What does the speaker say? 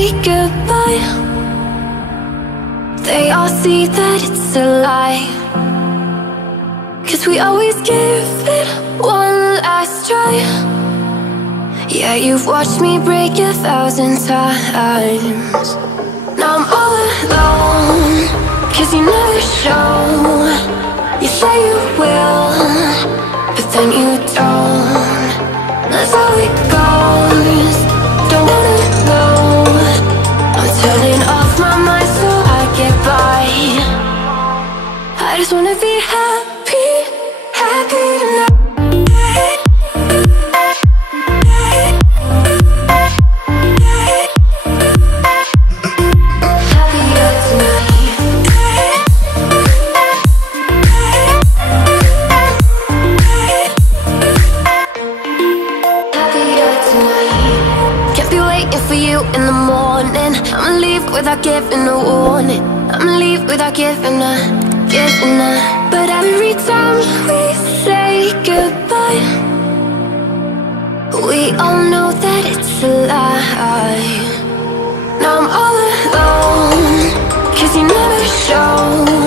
say goodbye, they all see that it's a lie. 'Cause we always give it one last try. Yeah, you've watched me break 1,000 times. Now I'm all alone, 'cause you never show. You say you will, but then you don't. That's how it goes, don't wanna know. I'm turning off my mind so I get by. I just wanna be happy, happy tonight. Without giving a warning, I'ma leave without giving a. But every time we say goodbye, we all know that it's a lie. Now I'm all alone, 'cause you never show.